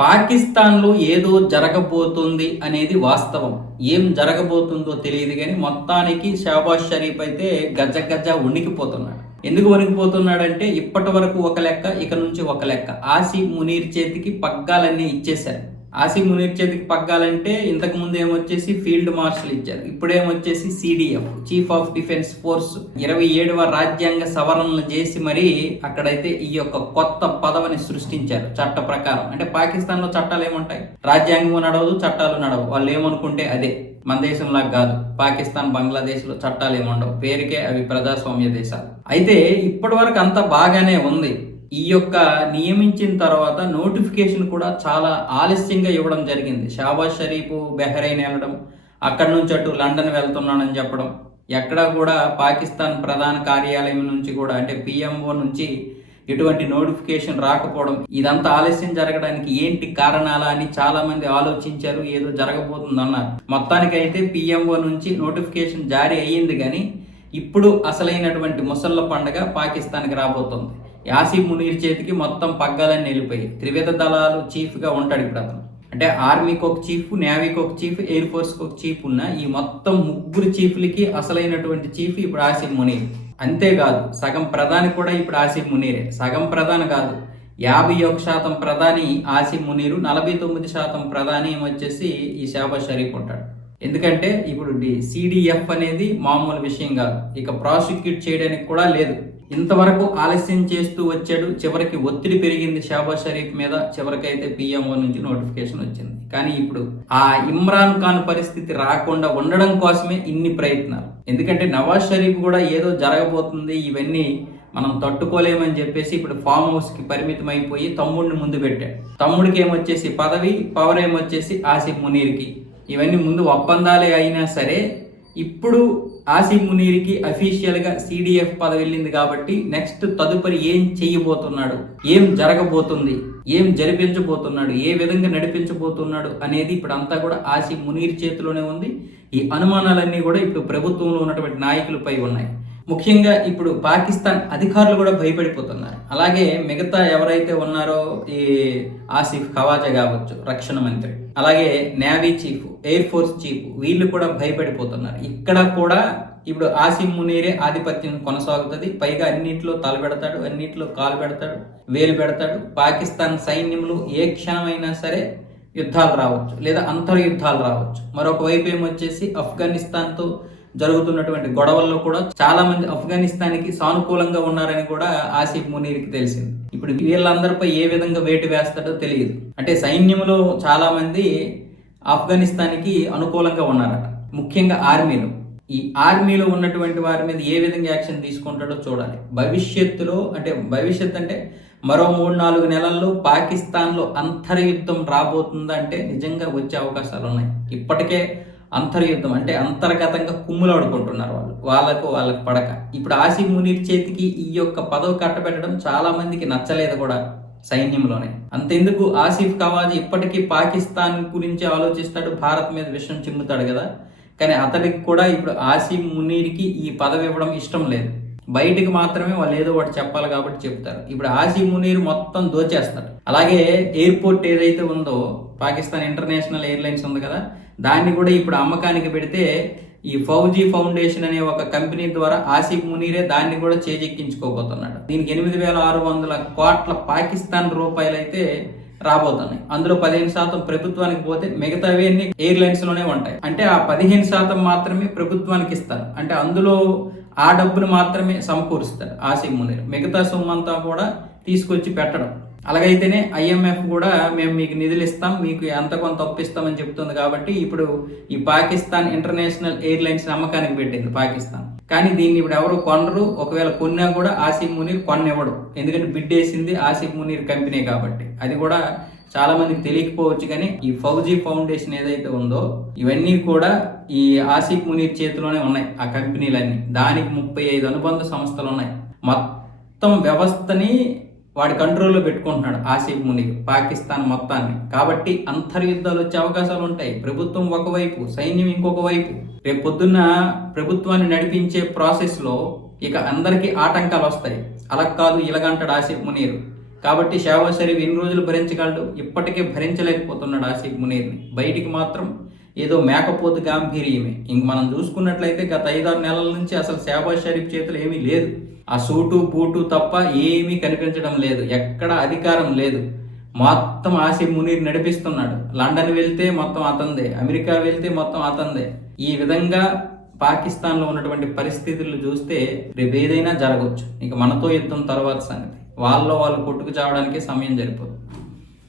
పాకిస్తాన్లో ఏదో జరగబోతుంది అనేది వాస్తవం. ఏం జరగబోతుందో తెలియదు కానీ మొత్తానికి షాబాజ్ షరీఫ్ అయితే గజ గజ ఉణికిపోతున్నాడు ఎందుకు వణికిపోతున్నాడంటే ఇప్పటి వరకు ఒక లెక్క ఇక నుంచి ఒక లెక్క. ఆసి మునీర్ చేతికి పగ్గాలన్నీ ఇచ్చేశారు. ఆసి మునీర్ చేతికి పగ్గాలంటే ఇంతకు ముందు ఏమొచ్చేసి ఫీల్డ్ మార్షల్ ఇచ్చారు. ఇప్పుడేమొచ్చేసి CDF chief of defence force ఇరవై ఏడవ రాజ్యాంగ సవరణలు చేసి మరీ అక్కడైతే ఈ యొక్క కొత్త పదవిని సృష్టించారు చట్ట ప్రకారం. అంటే పాకిస్తాన్లో చట్టాలు ఏముంటాయి? రాజ్యాంగం నడవదు చట్టాలు నడవు వాళ్ళు ఏమనుకుంటే అదే. మన దేశంలా కాదు. పాకిస్తాన్ బంగ్లాదేశ్లో చట్టాలు ఏముండవు. పేరుకే అవి ప్రజాస్వామ్య దేశాలు. అయితే ఇప్పటి వరకు అంతా బాగానే ఉంది. ఈ యొక్క నియమించిన తర్వాత నోటిఫికేషన్ కూడా చాలా ఆలస్యంగా ఇవ్వడం జరిగింది. షాబాజ్ షరీఫ్ బెహ్రైన్ వెళ్ళడం అక్కడి నుంచి అటు లండన్ వెళ్తున్నానని చెప్పడం ఎక్కడా కూడా పాకిస్తాన్ ప్రధాన కార్యాలయం నుంచి కూడా అంటే పిఎంఓ నుంచి ఎటువంటి నోటిఫికేషన్ రాకపోవడం ఇదంతా ఆలస్యం జరగడానికి ఏంటి కారణాలా అని చాలా మంది ఆలోచించారు ఏదో జరగబోతుంది అన్నారు మొత్తానికైతే పిఎంఓ నుంచి నోటిఫికేషన్ జారీ అయ్యింది కానీ ఇప్పుడు అసలైనటువంటి ముసళ్ళ పండుగ పాకిస్తాన్కి రాబోతుంది. యాసిఫ్ మునీర్ చేతికి మొత్తం పగ్గాలన్నీ వెళ్ళిపోయి త్రివిధ దళాలు చీఫ్గా ఉంటాడు ఇప్పుడు అతను. అంటే ఆర్మీకి ఒక చీఫ్ నేవీకి ఒక చీఫ్ ఎయిర్ ఫోర్స్కి ఒక చీఫ్ ఉన్న ఈ మొత్తం ముగ్గురు చీఫ్లకి అసలైనటువంటి చీఫ్ ఇప్పుడు ఆసిఫ్ మునీర్. అంతేకాదు సగం ప్రధాని కూడా ఇప్పుడు ఆసిఫ్ మునీరే. సగం ప్రధాని కాదు యాభై ఒక శాతం ప్రధాని ఆసిఫ్ మునీరు నలభై తొమ్మిది శాతం ప్రధాని వచ్చేసి ఈ షాబాజ్ షరీఫ్ ఉంటాడు. ఎందుకంటే ఇప్పుడు సిడిఎఫ్ అనేది మామూలు విషయం కాదు. ఇక ప్రాసిక్యూట్ చేయడానికి కూడా లేదు. ఇంతవరకు ఆలస్యం చేస్తూ వచ్చాడు. చివరికి ఒత్తిడి పెరిగింది షాబాజ్ షరీఫ్ మీద. చివరికైతే పిఎంఓ నుంచి నోటిఫికేషన్ వచ్చింది. కానీ ఇప్పుడు ఆ ఇమ్రాన్ ఖాన్ పరిస్థితి రాకుండా ఉండడం కోసమే ఇన్ని ప్రయత్నాలు. ఎందుకంటే నవాజ్ షరీఫ్ కూడా ఏదో జరగబోతుంది. ఇవన్నీ మనం తట్టుకోలేమని చెప్పేసి ఇప్పుడు ఫామ్ హౌస్కి పరిమితం అయిపోయి తమ్ముడిని ముందు పెట్టాడు. తమ్ముడికి ఏమొచ్చేసి పదవి పవర్ ఏమొచ్చేసి ఆసిఫ్ మునీర్కి. ఇవన్నీ ముందు ఒప్పందాలే అయినా సరే ఇప్పుడు ఆసిఫ్ మునీర్కి అఫీషియల్గా సిడిఎఫ్ పదవి వెళ్ళింది కాబట్టి నెక్స్ట్ తదుపరి ఏం చేయబోతున్నాడు? ఏం జరగబోతుంది? ఏం జరిపించబోతున్నాడు? ఏ విధంగా నడిపించబోతున్నాడు అనేది ఇప్పుడు అంతా కూడా ఆసిఫ్ మునీర్ చేతిలోనే ఉంది. ఈ అనుమానాలన్నీ కూడా ఇప్పుడు ప్రభుత్వంలో ఉన్నటువంటి నాయకులపై ఉన్నాయి. ముఖ్యంగా ఇప్పుడు పాకిస్తాన్ అధికారులు కూడా భయపడిపోతున్నారు. అలాగే మిగతా ఎవరైతే ఉన్నారో ఈ ఆసిఫ్ ఖవాజా కావచ్చు రక్షణ మంత్రి అలాగే navy chief air force chief వీళ్ళు కూడా భయపడిపోతున్నారు. ఇక్కడ కూడా ఇప్పుడు ఆసిఫ్ మునీరే ఆధిపత్యం కొనసాగుతుంది. పైగా అన్నింటిలో తల పెడతాడు అన్నింటిలో కాలు పెడతాడు వేలు పెడతాడు. పాకిస్తాన్ సైన్యంలో ఏ క్షణమైనా సరే యుద్ధాలు రావచ్చు లేదా అంతర్యుద్ధాలు రావచ్చు. మరొక వైపు ఏమొచ్చేసి ఆఫ్ఘనిస్తాన్తో జరుగుతున్నటువంటి గొడవల్లో కూడా చాలా మంది ఆఫ్ఘనిస్తాన్కి సానుకూలంగా ఉన్నారని కూడా ఆసిఫ్ మునీర్కి తెలిసింది. ఇప్పుడు వీళ్ళందరిపై ఏ విధంగా వేటు వేస్తాడో తెలియదు. అంటే సైన్యంలో చాలా మంది ఆఫ్ఘనిస్తాన్కి అనుకూలంగా ఉన్నారట. ముఖ్యంగా ఆర్మీలో. ఈ ఆర్మీలో ఉన్నటువంటి వారి మీద ఏ విధంగా యాక్షన్ తీసుకుంటాడో చూడాలి. భవిష్యత్తులో అంటే భవిష్యత్ అంటే మరో మూడు నాలుగు నెలల్లో పాకిస్తాన్లో అంతర్యుద్ధం రాబోతుందంటే నిజంగా వచ్చే అవకాశాలు ఉన్నాయి ఇప్పటికే అంతర్యుద్ధం అంటే అంతర్గతంగా కుమ్ములాడుకుంటున్నారు వాళ్ళు. వాళ్ళకు వాళ్ళకు పడక. ఇప్పుడు ఆసిఫ్ మునీర్ చేతికి ఈ యొక్క పదవి కట్టబెట్టడం చాలా మందికి నచ్చలేదు కూడా సైన్యంలోనే. అంతెందుకు ఆసిఫ్ కవాజ్ ఇప్పటికీ పాకిస్తాన్ గురించి ఆలోచిస్తాడు భారత్ మీద విషయం చిమ్ముతాడు కదా. కానీ అతడికి కూడా ఇప్పుడు ఆసిఫ్ మునీర్కి ఈ పదవి ఇవ్వడం ఇష్టం లేదు. బయటికి మాత్రమే వాళ్ళు ఏదో ఒకటి చెప్పాలి కాబట్టి చెప్తారు. ఇప్పుడు ఆసిఫ్ మునీర్ మొత్తం దోచేస్తాడు. అలాగే ఎయిర్పోర్ట్ ఏదైతే ఉందో పాకిస్తాన్ ఇంటర్నేషనల్ ఎయిర్లైన్స్ ఉంది కదా దాన్ని కూడా ఇప్పుడు అమ్మకానికి పెడితే ఈ ఫౌజీ ఫౌండేషన్ అనే ఒక కంపెనీ ద్వారా ఆసిఫ్ మునీరే దాన్ని కూడా చేజెక్కించుకోబోతున్నాడు. దీనికి ఎనిమిది వేల ఆరు వందల కోట్ల పాకిస్తాన్ రూపాయలు అయితే రాబోతున్నాయి. అందులో పదిహేను శాతం ప్రభుత్వానికి పోతే మిగతావి అన్ని ఎయిర్లైన్స్లోనే ఉంటాయి. అంటే ఆ పదిహేను శాతం మాత్రమే ప్రభుత్వానికి ఇస్తారు. అంటే అందులో ఆ డబ్బును మాత్రమే సమకూరుస్తారు ఆసిఫ్ మునీర్. మిగతా సొమ్ము అంతా కూడా తీసుకొచ్చి పెట్టడం. అలాగైతేనే ఐఎంఎఫ్ కూడా మేము మీకు నిధులు ఇస్తాం మీకు ఎంత కొంత ఒప్పిస్తామని చెప్తుంది కాబట్టి ఇప్పుడు ఈ పాకిస్తాన్ ఇంటర్నేషనల్ ఎయిర్లైన్స్ అమ్మకానికి పెట్టింది పాకిస్తాన్. కానీ దీన్ని ఇప్పుడు ఎవరు కొనరు ఒకవేళ కొన్నా కూడా ఆసిఫ్ మునీర్ కొనివ్వడు ఎందుకంటే బిడ్ వేసింది ఆసిఫ్ మునీర్ కంపెనీ కాబట్టి. అది కూడా చాలా మందికి తెలియకపోవచ్చు కానీ ఈ ఫౌజీ ఫౌండేషన్ ఏదైతే ఉందో ఇవన్నీ కూడా ఈ ఆసిఫ్ మునీర్ చేతిలోనే ఉన్నాయి ఆ కంపెనీలన్నీ. దానికి ముప్పై ఐదు అనుబంధ సంస్థలు ఉన్నాయి. మొత్తం వ్యవస్థని వాడి కంట్రోల్లో పెట్టుకుంటున్నాడు ఆసిఫ్ మునీర్ పాకిస్తాన్ మొత్తాన్ని. కాబట్టి అంతర్యుద్ధాలు వచ్చే అవకాశాలు ఉంటాయి. ప్రభుత్వం ఒకవైపు సైన్యం ఇంకొక వైపు. రేపు పొద్దున్న ప్రభుత్వాన్ని నడిపించే ప్రాసెస్లో ఇక అందరికీ ఆటంకాలు వస్తాయి. అలా కాదు ఇలాగంటాడు ఆసిఫ్ మునీర్. కాబట్టి షాబాజ్ షరీఫ్ ఎన్ని రోజులు భరించగలడు? ఇప్పటికే భరించలేకపోతున్నాడు ఆసిఫ్ మునీర్ని. బయటికి మాత్రం ఏదో మేకపోతు గాంభీర్యమే. ఇంక మనం చూసుకున్నట్లయితే గత ఐదారు నెలల నుంచి అసలు షాబాజ్ షరీఫ్ చేతులు ఏమీ లేదు. ఆ సూటు బూటు తప్ప ఏమీ కనిపించడం లేదు. ఎక్కడ అధికారం లేదు. మొత్తం ఆసిఫ్ మునీర్ నడిపిస్తున్నాడు. లండన్ వెళ్తే మొత్తం అతందే అమెరికా వెళ్తే మొత్తం అతందే ఈ విధంగా పాకిస్తాన్లో ఉన్నటువంటి పరిస్థితులు చూస్తే రేపు ఏదైనా జరగవచ్చు ఇక మనతో యుద్ధం తర్వాత సంగతి. వాళ్ళలో వాళ్ళు కొట్టుకు చావడానికి సమయం సరిపోదు.